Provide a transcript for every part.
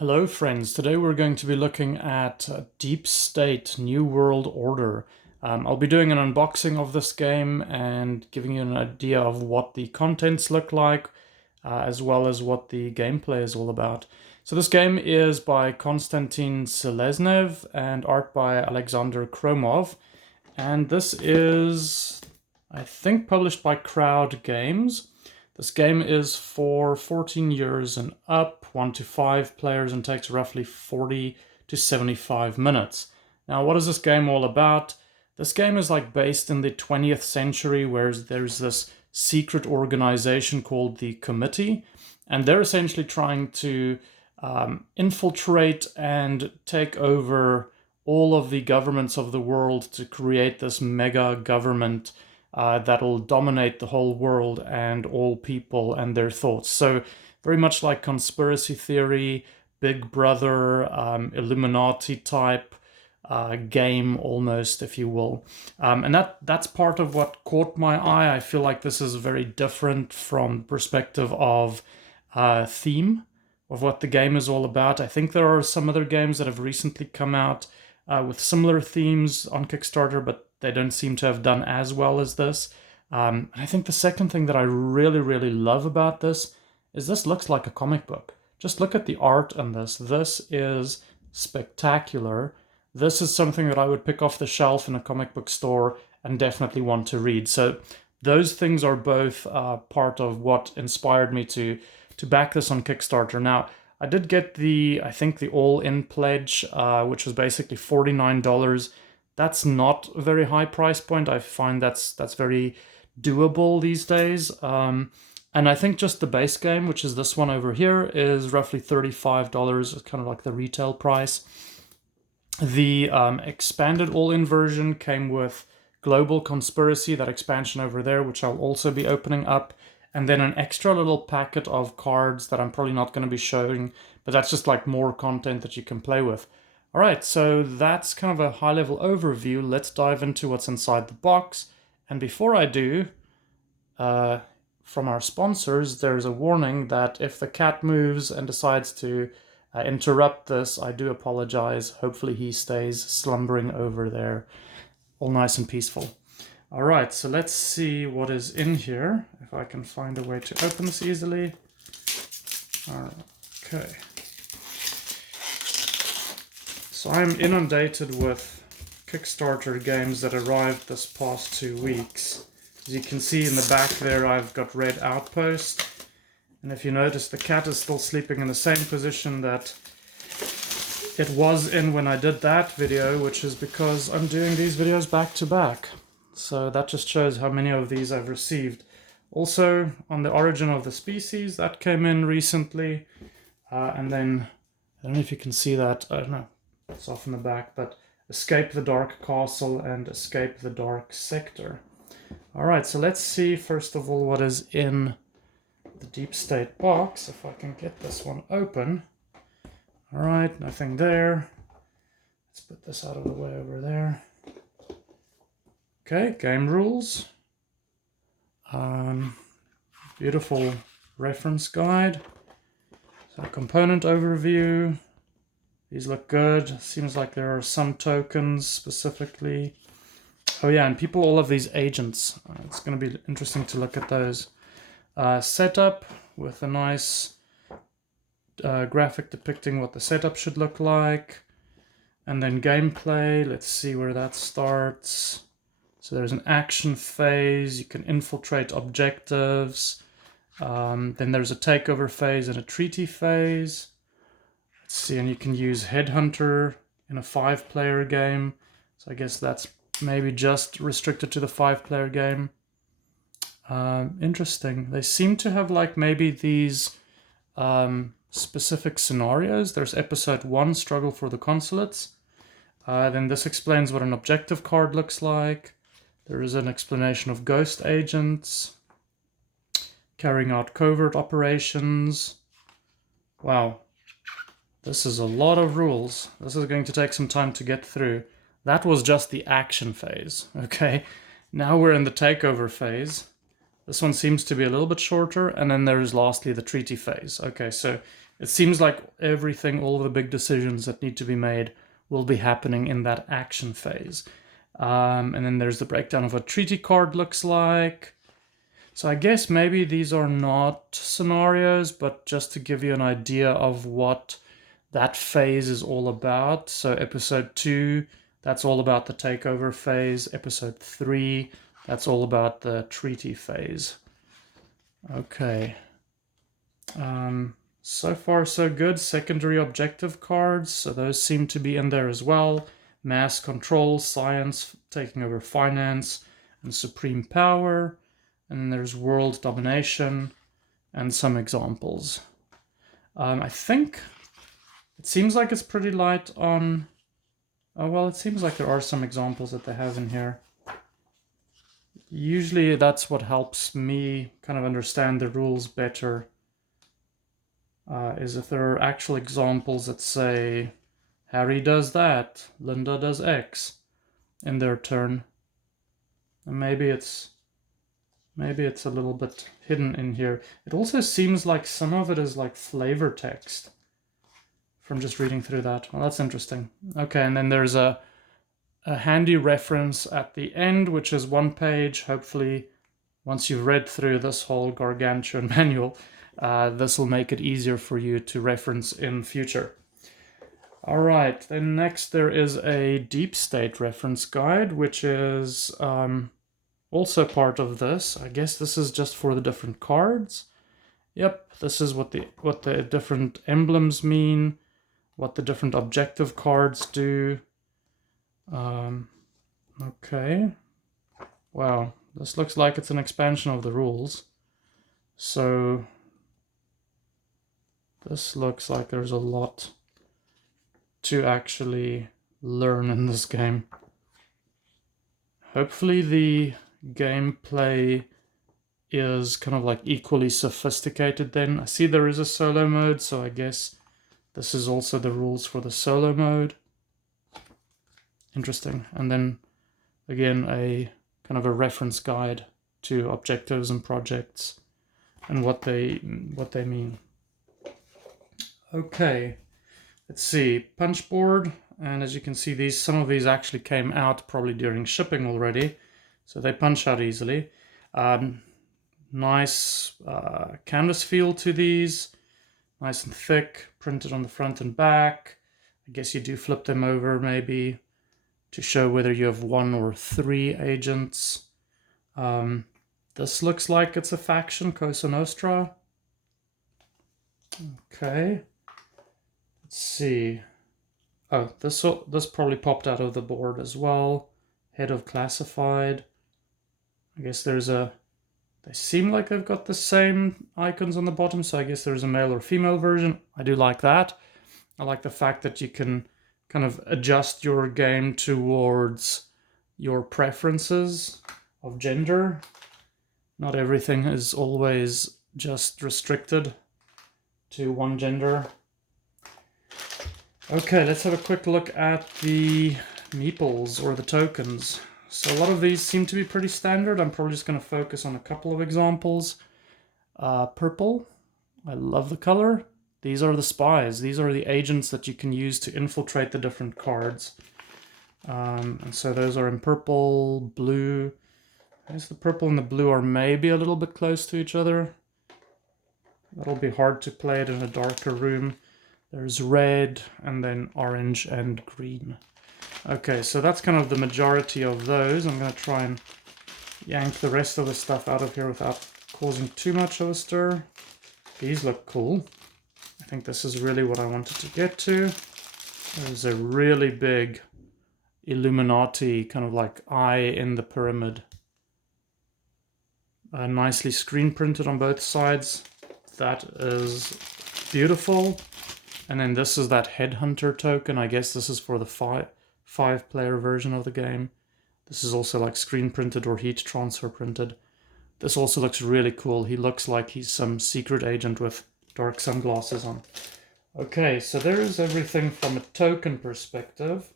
Hello friends, today we're going to be looking at Deep State New World Order. I'll be doing an unboxing of this game and giving you an idea of what the contents look like, as well as what the gameplay is all about. So this game is by Konstantin Seleznev and art by Alexander Kromov. And this is, I think, published by Crowd Games. This game is for 14 years and up, 1 to 5 players, and takes roughly 40 to 75 minutes. Now, what is this game all about? This game is like based in the 20th century, where there's this secret organization called the Committee, and they're essentially trying to infiltrate and take over all of the governments of the world to create this mega government that'll dominate the whole world and all people and their thoughts. So very much like conspiracy theory, Big Brother, Illuminati type game almost, if you will. And that's part of what caught my eye. I feel like this is very different from the perspective of theme of what the game is all about. I think there are some other games that have recently come out with similar themes on Kickstarter, but they don't seem to have done as well as this. And I think the second thing that I really love about this is this looks like a comic book. Just look at the art in this. This is spectacular. This is something that I would pick off the shelf in a comic book store and definitely want to read. So those things are both part of what inspired me to back this on Kickstarter. Now, I did get I think the all-in pledge, which was basically $49. That's not a very high price point. I find that's very doable these days. And I think just the base game, which is this one over here, is roughly $35. It's kind of like the retail price. The expanded all-in version came with Global Conspiracy, that expansion over there, which I'll also be opening up. And then an extra little packet of cards that I'm probably not going to be showing, but that's just like more content that you can play with. All right, so that's kind of a high-level overview. Let's dive into what's inside the box. And before I do, from our sponsors, there's a warning that if the cat moves and decides to interrupt this, I do apologize. Hopefully he stays slumbering over there, all nice and peaceful. All right, so let's see what is in here, if I can find a way to open this easily. Okay. So I'm inundated with Kickstarter games that arrived this past 2 weeks. As you can see in the back there, I've got Red Outpost. And if you notice, the cat is still sleeping in the same position that it was in when I did that video, which is because I'm doing these videos back to back. So that just shows how many of these I've received. Also, on the Origin of the Species, that came in recently. And then, I don't know if you can see that, I don't know, it's off in the back, but Escape the Dark Castle and Escape the Dark Sector. Alright, so let's see first of all what is in the Deep State box, if I can get this one open. Alright, nothing there. Let's put this out of the way over there. Okay, game rules. Beautiful reference guide. So component overview. These look good. Seems like there are some tokens specifically. Oh yeah, and people all of these agents. It's going to be interesting to look at those. Setup with a nice graphic depicting what the setup should look like. And then gameplay. Let's see where that starts. So there's an action phase, you can infiltrate objectives, then there's a takeover phase and a treaty phase. Let's see, and you can use Headhunter in a 5-player game. So I guess that's maybe just restricted to the 5-player game. Interesting. They seem to have like maybe these specific scenarios. There's episode 1, Struggle for the Consulates. Then this explains what an objective card looks like. There is an explanation of ghost agents, carrying out covert operations. Wow, this is a lot of rules. This is going to take some time to get through. That was just the action phase, okay? Now we're in the takeover phase. This one seems to be a little bit shorter, and then there's lastly the treaty phase. Okay, so It seems like everything, all of the big decisions that need to be made will be happening in that action phase. And then there's the breakdown of what treaty card looks like. So I guess maybe these are not scenarios, but just to give you an idea of what that phase is all about. So episode 2, that's all about the takeover phase. Episode 3, that's all about the treaty phase. Okay. So far so good. Secondary objective cards, so those seem to be in there as well. Mass control, science taking over finance, and supreme power. And then there's world domination and some examples. I think it seems like it's pretty light on... Oh, well, it seems like there are some examples that they have in here. Usually that's what helps me kind of understand the rules better, is if there are actual examples that say, Harry does that, Linda does X in their turn. And maybe it's a little bit hidden in here. It also seems like some of it is like flavor text from just reading through that. Well, that's interesting. Okay, and then there's a handy reference at the end, which is 1 page. Hopefully, once you've read through this whole gargantuan manual, this will make it easier for you to reference in future. All right, then next there is a deep state reference guide, which is also part of this. I guess this is just for the different cards. Yep, this is what the different emblems mean, what the different objective cards do. Okay. Wow, this looks like it's an expansion of the rules. So this looks like there's a lot to actually learn in this game. Hopefully the gameplay is kind of like equally sophisticated then. I see there is a solo mode, so I guess this is also the rules for the solo mode. Interesting. And then again, a kind of a reference guide to objectives and projects and what they mean. Okay, let's see, punch board, and as you can see, some of these actually came out probably during shipping already, so they punch out easily. Nice canvas feel to these, nice and thick, printed on the front and back. I guess you do flip them over maybe to show whether you have 1 or 3 agents. This looks like it's a faction, Cosa Nostra. Okay. Let's see. Oh, this probably popped out of the board as well. Head of classified. I guess they seem like they've got the same icons on the bottom, so I guess there's a male or female version. I do like that. I like the fact that you can kind of adjust your game towards your preferences of gender. Not everything is always just restricted to one gender. Okay, let's have a quick look at the meeples, or the tokens. So a lot of these seem to be pretty standard. I'm probably just going to focus on a couple of examples. Purple, I love the color. These are the spies. These are the agents that you can use to infiltrate the different cards. And so those are in purple, blue. I guess the purple and the blue are maybe a little bit close to each other. That'll be hard to play it in a darker room. There's red, and then orange and green. Okay, so that's kind of the majority of those. I'm going to try and yank the rest of the stuff out of here without causing too much of a stir. These look cool. I think this is really what I wanted to get to. There's a really big Illuminati kind of like eye in the pyramid. Nicely screen printed on both sides. That is beautiful. And then this is that headhunter token. I guess this is for the five-player version of the game. This is also like screen printed or heat transfer printed. This also looks really cool. He looks like he's some secret agent with dark sunglasses on. Okay, so there is everything from a token perspective.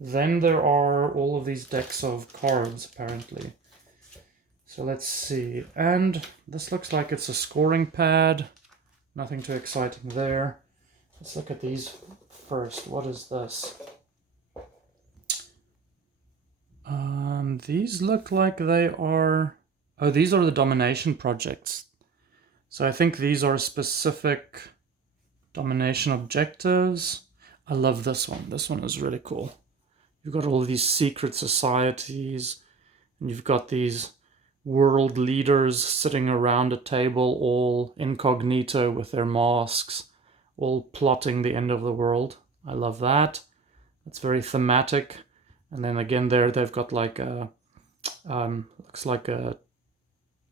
Then there are all of these decks of cards, apparently. So let's see. And this looks like it's a scoring pad. nothing too exciting there. Let's look at these first. What is this? These look like they are... Oh, these are the Domination Projects. So I think these are specific domination objectives. I love this one. This one is really cool. You've got all these secret societies, and you've got these world leaders sitting around a table, all incognito with their masks, all plotting the end of the world. I love that. It's very thematic. And then again there they've got like a looks like a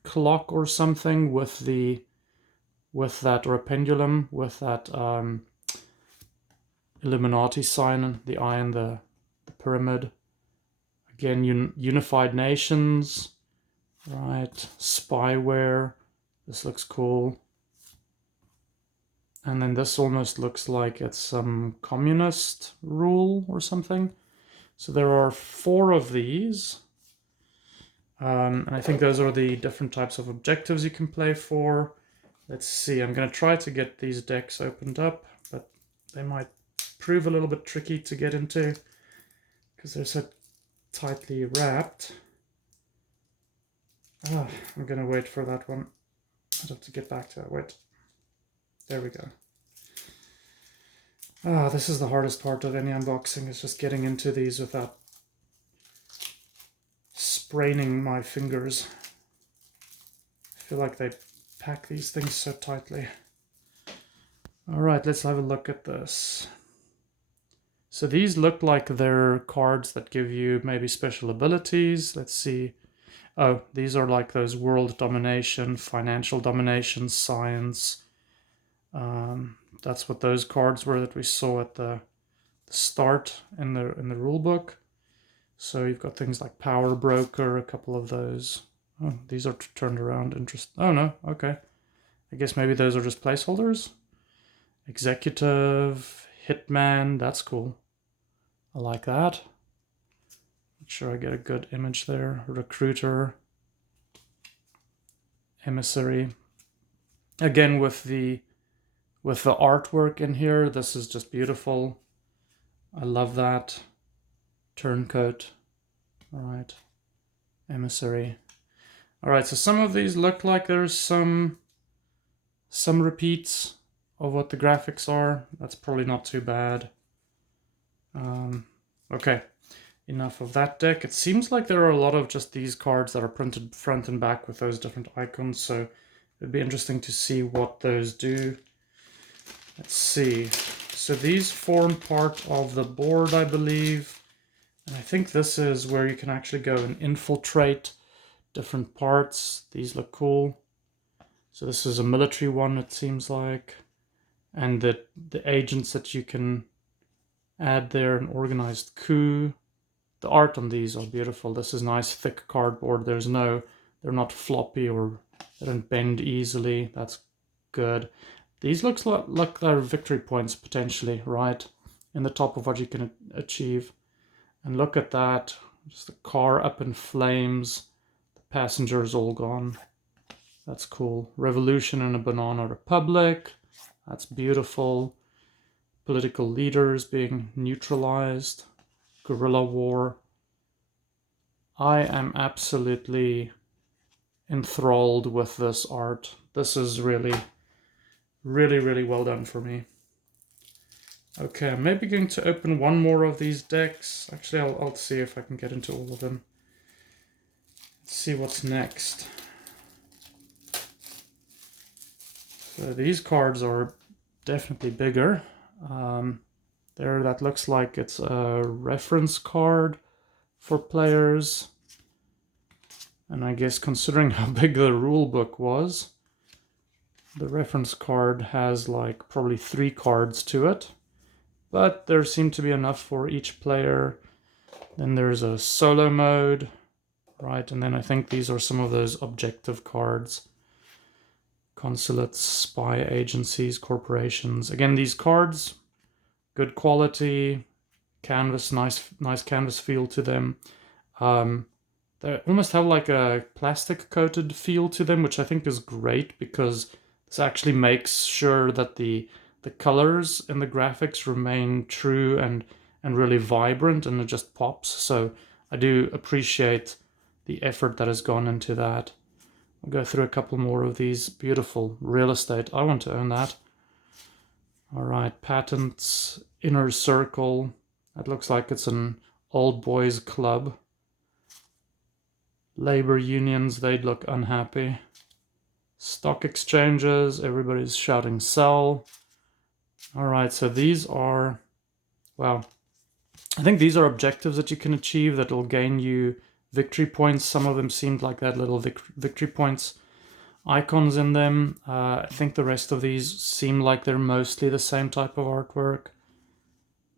clock or something with that, or a pendulum with that Illuminati sign, the eye and the pyramid. Again, unified nations, right? Spyware. This looks cool. And then this almost looks like it's some communist rule or something. So there are 4 of these. And I think those are the different types of objectives you can play for. Let's see, I'm going to try to get these decks opened up, but they might prove a little bit tricky to get into because they're so tightly wrapped. I'm going to wait for that one. I'd have to get back to it. Wait. There we go. This is the hardest part of any unboxing, is just getting into these without spraining my fingers. I feel like they pack these things so tightly. Alright, let's have a look at this. So these look like they're cards that give you maybe special abilities. Let's see. Oh, these are like those world domination, financial domination, science. That's what those cards were that we saw at the start in the rule book. So you've got things like Power Broker, a couple of those. Oh, these are turned around. Oh no, okay. I guess maybe those are just placeholders. Executive, Hitman, that's cool. I like that. Make sure I get a good image there. Recruiter, Emissary. Again, with the artwork in here, this is just beautiful. I love that. Turncoat. All right. Emissary. All right, so some of these look like there's some repeats of what the graphics are. That's probably not too bad. Okay, enough of that deck. It seems like there are a lot of just these cards that are printed front and back with those different icons, so it'd be interesting to see what those do. Let's see. So these form part of the board, I believe. And I think this is where you can actually go and infiltrate different parts. These look cool. So this is a military one, it seems like. And the agents that you can add there, an organized coup. The art on these are beautiful. This is nice thick cardboard. They're not floppy or they don't bend easily. That's good. These looks like they're victory points potentially, right? In the top of what you can achieve. And look at that. Just the car up in flames. The passengers all gone. That's cool. Revolution in a banana republic. That's beautiful. Political leaders being neutralized. Guerrilla war. I am absolutely enthralled with this art. This is really, really, really well done for me. Okay, I'm maybe going to open one more of these decks. Actually, I'll see if I can get into all of them. Let's see what's next. So these cards are definitely bigger. That looks like it's a reference card for players. And I guess considering how big the rule book was, the reference card has like probably 3 cards to it. But there seem to be enough for each player. Then there's a solo mode, right? And then I think these are some of those objective cards. Consulates, spy agencies, corporations. Again, these cards, good quality, canvas, nice canvas feel to them. They almost have like a plastic coated feel to them, which I think is great because the This actually makes sure that the colors in the graphics remain true and really vibrant, and it just pops. So I do appreciate the effort that has gone into that. I'll go through a couple more of these. Beautiful real estate. I want to own that. All right, patents, inner circle. That looks like it's an old boys club. Labor unions, they'd look unhappy. Stock exchanges, everybody's shouting sell. All right, so these are, well, I think these are objectives that you can achieve that will gain you victory points. Some of them seemed like that little victory points icons in them. I think the rest of these seem like they're mostly the same type of artwork.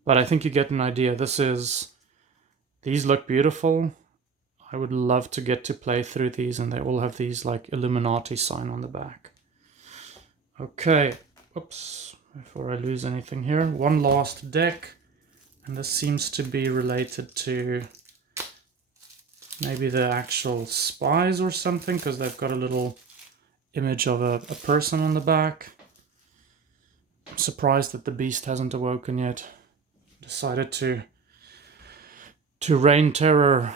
But I think you get an idea. These look beautiful. I would love to get to play through these, and they all have these like Illuminati sign on the back. Okay, oops, before I lose anything here. One last deck, and this seems to be related to maybe the actual spies or something, because they've got a little image of a person on the back. I'm surprised that the beast hasn't awoken yet. Decided to rain terror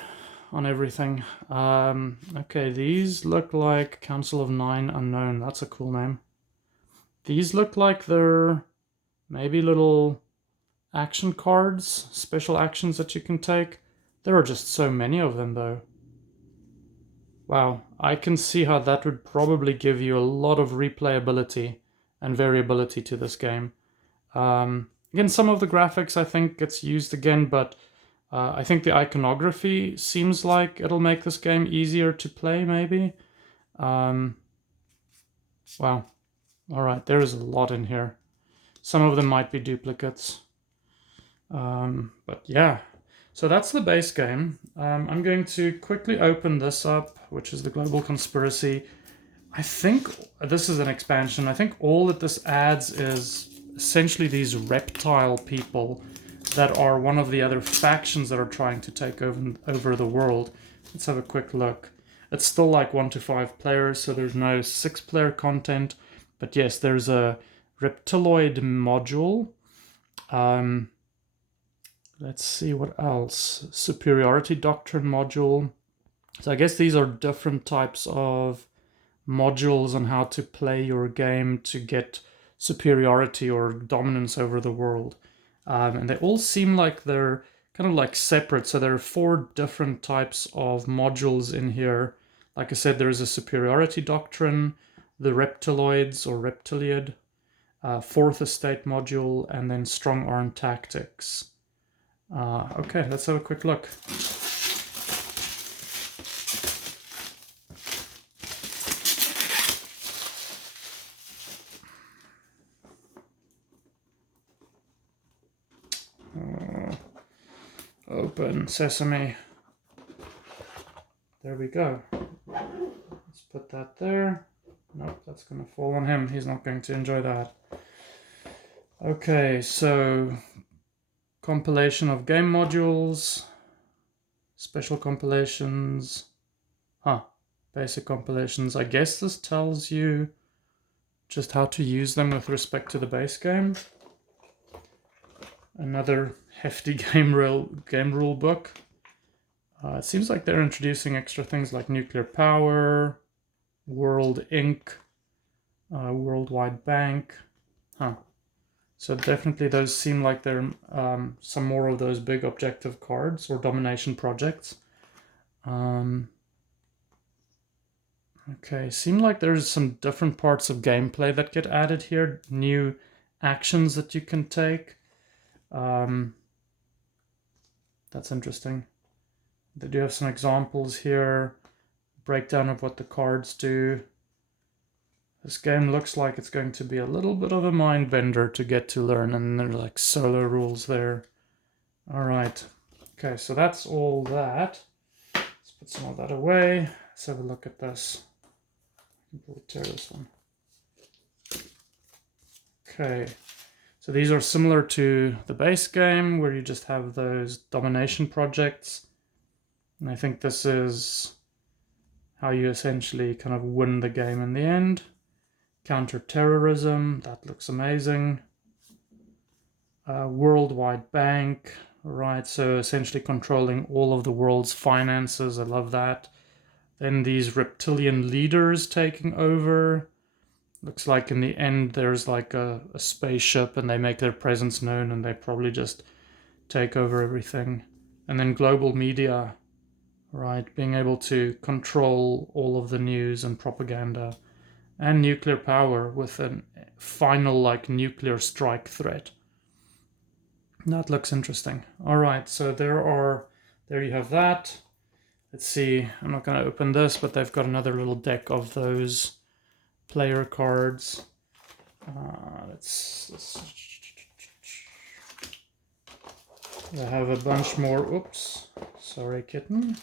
on everything. Okay, these look like Council of Nine Unknown. That's a cool name. These look like they're maybe little action cards, special actions that you can take. There are just so many of them though. Wow, I can see how that would probably give you a lot of replayability and variability to this game. Again, some of the graphics I think gets used again, but I think the iconography seems like it'll make this game easier to play, maybe. Wow. Alright, there's a lot in here. Some of them might be duplicates. But yeah. So that's the base game. I'm going to quickly open this up, which is the Global Conspiracy. I think this is an expansion. I think all that this adds is essentially these reptile people that are one of the other factions that are trying to take over the world. Let's have a quick look. It's still like 1 to 5 players, so there's no 6-player content. But yes, there's a reptiloid module. Let's see what else. Superiority Doctrine module. So I guess these are different types of modules on how to play your game to get superiority or dominance over the world. And they all seem like they're kind of like separate. So there are 4 different types of modules in here. Like I said, there's a Superiority Doctrine, the Reptiloids or Reptiliad, 4th Estate module, and then Strong Arm Tactics. Okay, let's have a quick look. Open Sesame. There we go. Let's put that there. Nope, that's going to fall on him. He's not going to enjoy that. Okay, so compilation of game modules, special compilations, basic compilations. I guess this tells you just how to use them with respect to the base game. Another hefty game rule book. It seems like they're introducing extra things like nuclear power, World Inc., Worldwide Bank. So definitely those seem like they're some more of those big objective cards or domination projects. Okay, seem like there's some different parts of gameplay that get added here. New actions that you can take. That's interesting. They do have some examples here. Breakdown of what the cards do. This game looks like it's going to be a little bit of a mind bender to get to learn, and there's like solo rules there. All right. Okay, so that's all that. Let's put some of that away. Let's have a look at this. I can tear this one. Okay. So these are similar to the base game where you just have those domination projects. And I think this is how you essentially kind of win the game in the end. Counter-terrorism, that looks amazing. Worldwide bank, right, so essentially controlling all of the world's finances, I love that. Then these reptilian leaders taking over. Looks like in the end there's like a spaceship and they make their presence known and they probably just take over everything. And then global media, right, being able to control all of the news and propaganda. And nuclear power with a final like nuclear strike threat. That looks interesting. All right, so there you have that. Let's see, I'm not going to open this, but they've got another little deck of those player cards. Let's I have a bunch more. Oops, sorry, kitten.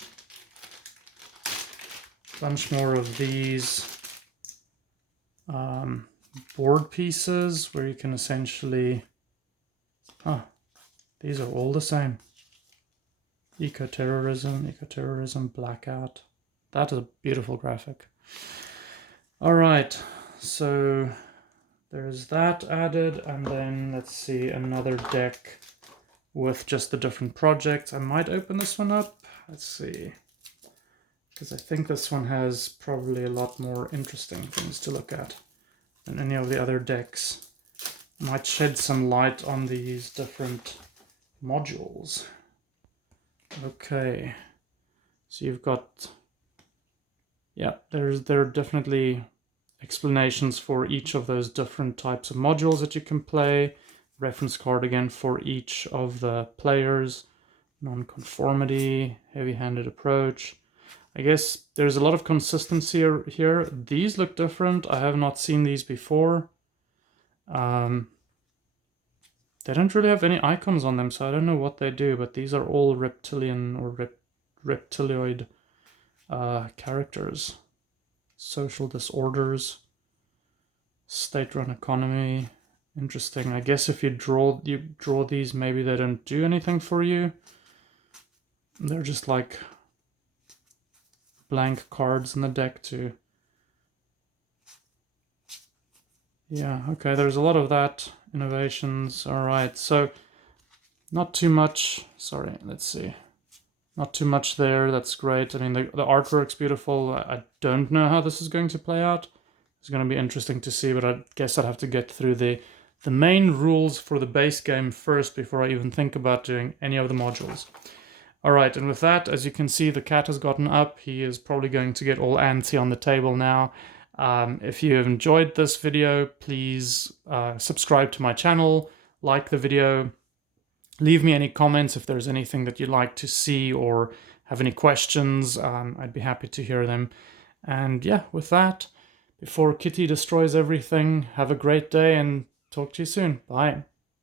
Bunch more of these board pieces where you can essentially. These are all the same. Eco-terrorism, blackout. That is a beautiful graphic. All right, so there's that added, and then let's see another deck with just the different projects. I might open this one up. Let's see, because I think this one has probably a lot more interesting things to look at than any of the other decks. Might shed some light on these different modules. Okay, so you've got, yeah, there are definitely explanations for each of those different types of modules that you can play. Reference card again for each of the players. Non-conformity, heavy-handed approach. I guess there's a lot of consistency here. These look different. I have not seen these before. They don't really have any icons on them, so I don't know what they do, but these are all reptilian or reptiloid characters. Social disorders, state-run economy. Interesting. I guess if you draw these, maybe they don't do anything for you. They're just like blank cards in the deck too. Yeah, okay, there's a lot of that. Innovations, all right. So not too much, sorry, let's see. Not too much there, that's great. I mean, the artwork's beautiful. I don't know how this is going to play out. It's going to be interesting to see, but I guess I'd have to get through the main rules for the base game first before I even think about doing any of the modules. All right, and with that, as you can see, the cat has gotten up. He is probably going to get all antsy on the table now. If you have enjoyed this video, please subscribe to my channel, like the video, leave me any comments if there's anything that you'd like to see or have any questions. I'd be happy to hear them. And yeah, with that, before Kitty destroys everything, have a great day and talk to you soon. Bye.